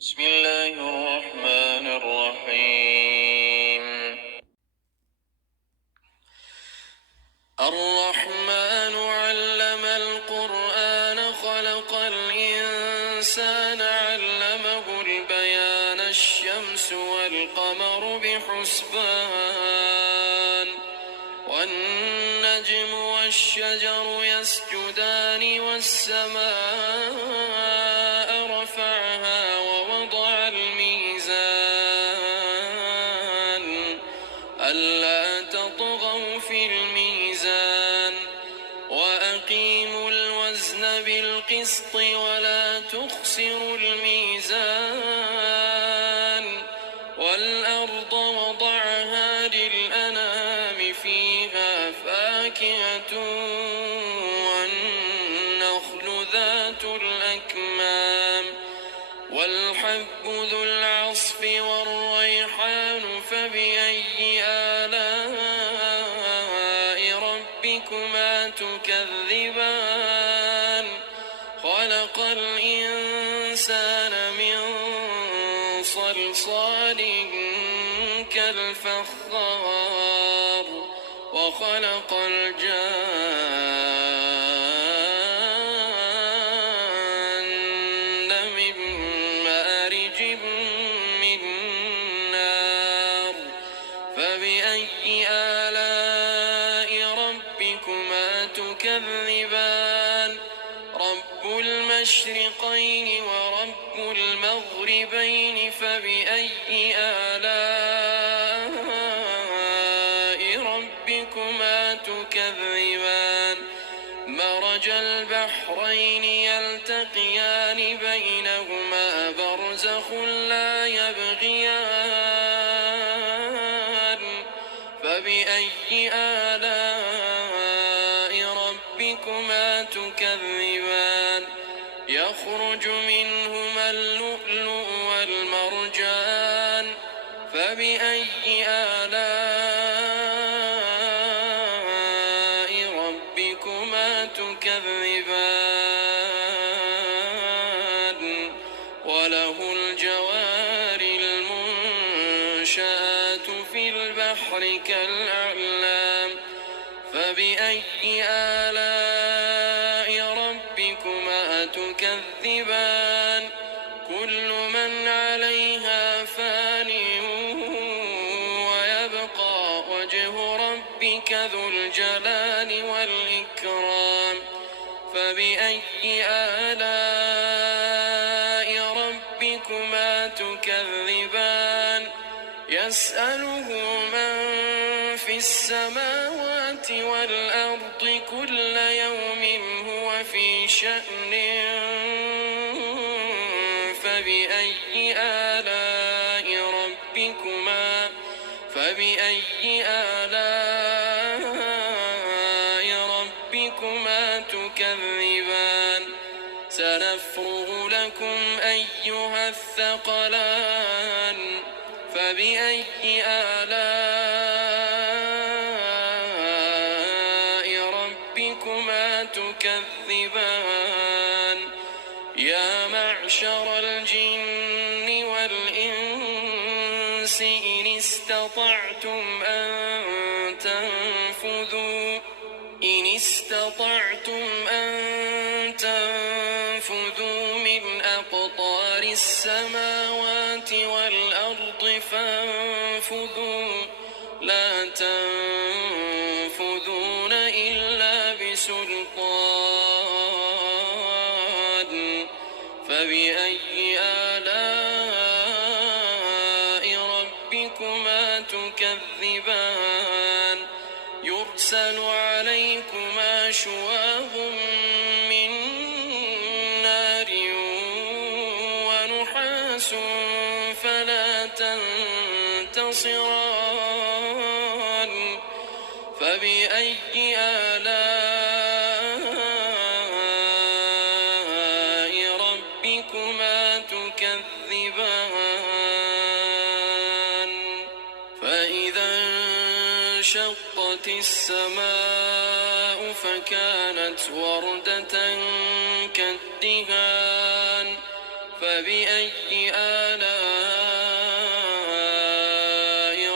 بسم الله الرحمن الرحيم. الرحمن علم القرآن خلق الإنسان علمه البيان الشمس والقمر بحسبان والنجم والشجر يسجدان والسماء رفعها ووضع الميزان ألا تطغوا في الميزان وأقيموا الوزن بالقسط ولا تخسروا الميزان والأرض وضعها للأنام فيها فاكهة والنخل ذات الأكمام والحب ذو العصف والريحان فبأي آلاء ربكما تكذبان خلق الإنسان من صلصال كالفخار وخلق الجان من مارج من نار فبأي آلاء ربكما تكذبان رب المشرقين ورب المغربين فبأي آلاء ربكما تكذبان مرج البحرين يلتقيان بينهما برزخ لا يبغيان فبأي آلاء ربكما تكذبان يخرج منهما اللؤلؤ والمرجان فبأي آلاء ربكما تكذبان وله الجوار المنشآت في البحر كالأعلام فبأي آلاء ربكما تكذبان كل من عليها فان ويبقى وجه ربك ذو الجلال والإكرام فبأي آلاء ربكما تكذبان يسأله من في السماوات والأرض كل يوم هو في شأن فبأي آلاء ربكما تكذبان سنفرغ لكم أيها الثقلان فبأي آلاء ربكما تكذبان يا معشر الجن والإنس إن استطعتم أن تنفذوا من أقطار السماوات والأرض فانفذوا لا تنفذون إلا بسلطان فبأي آلاء ربكما تكذبان يرسل عليكما شواظ من نار ونحاس فلا تنتصران فبأي آلاء ربكما تكذبان فإذا انشقت السماء فكانت وردة كالدهان فبأي آلاء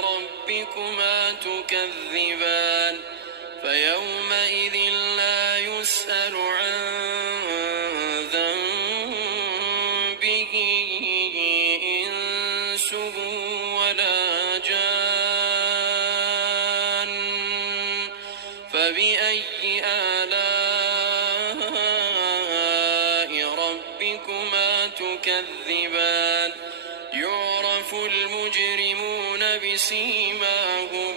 ربكما تكذبان فيومئذ لا يسأل عن ذنبه إنس ولا جان فبأي آلاء ربكما تكذبان يعرف المجرمون بسيماهم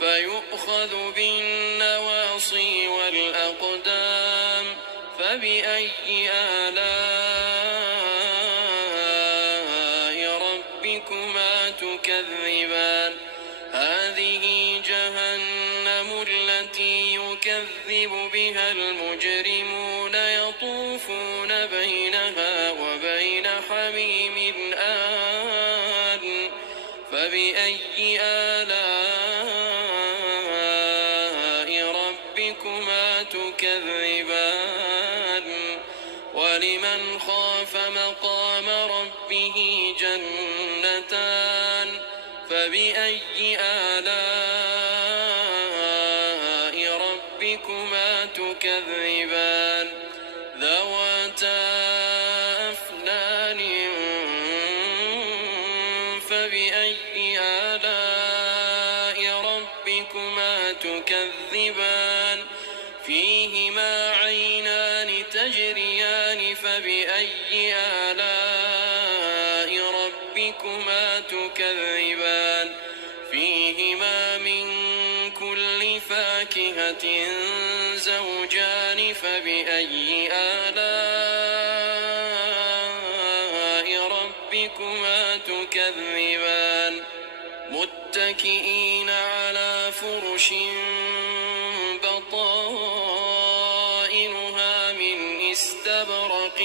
فيؤخذ بالنواصي والأقدام فبأي آلاء ربكما تكذبان هذه جهنم التي يكذب بها المجرمون يطوفون بينها وبين حميم آن فبأي آلاء ربكما تكذبان ولمن خاف مقام ربه جنتان فبأي آلاء ربكما تكذبان ذواتا أفنان فبأي آلاء ربكما تكذبان فيهما عينان تجريان فبأي آلاء ربكما تكذبان فيهما من كل فاكهة زوجان فبأي آلاء ربكما تكذبان متكئين على فرش بطائنها من استبرق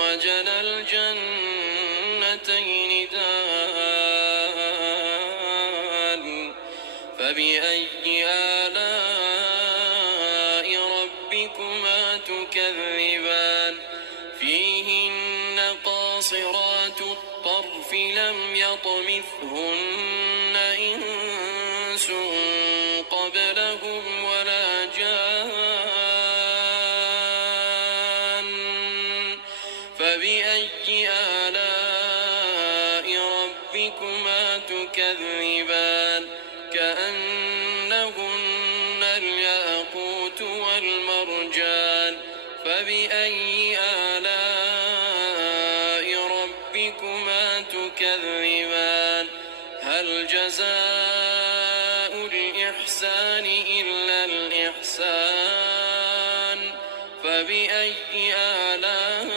وجنى الجنتين دان فبأي آلاء ربكما تكذبان فيهن قاصرات الطرف لم يطمثهن إنس قبلهم ولا جان فبأي آلاء ربكما تكذبان كأنهن الياقوت والمرجان فبأي آلاء ربكما تكذبان هل جزاء الإحسان إلا الإحسان فبأي آلاء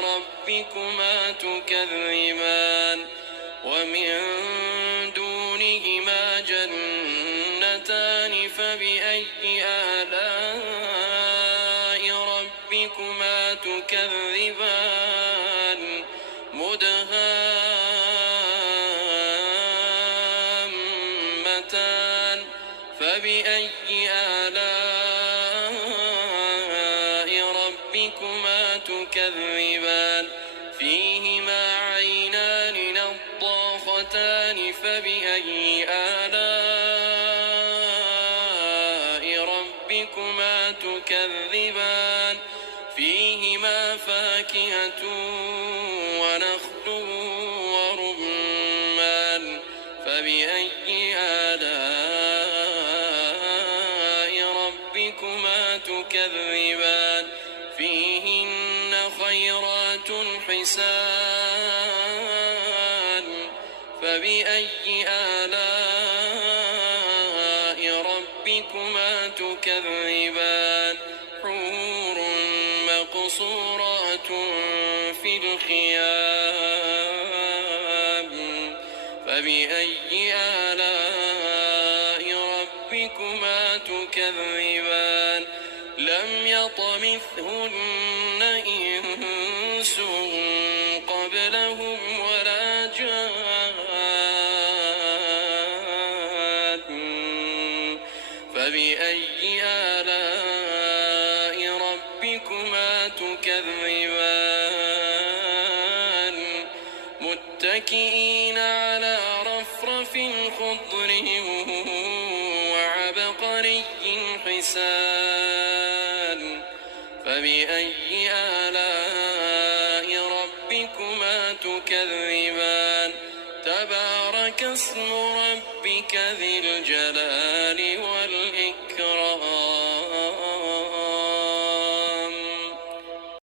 ربكما تكذبان ومن دونهما جنتان فبأي آلاء ربكما تكذبان مدهامتان فبأي آلاء ربكما تكذبان فيهما عينان نضاختان فبأي آلاء ربكما تكذبان فيهما فاكهة ونخل ورمان فبأي آلاء ربكما تكذبان فيهن خيرات حسان فبأي آلاء ربكما تكذبان حور مقصورات في الخيام فبأي آلاء ربكما تكذبان لم يطمثهن إنس قبلهم ولا جان فبأي آلاء ربكما ربكما تكذبان متكئين على رفرف خضر وعبقري حسان فبأي آلاء ربكما تكذبان تبارك اسم ربك ذي الجلال والإكرام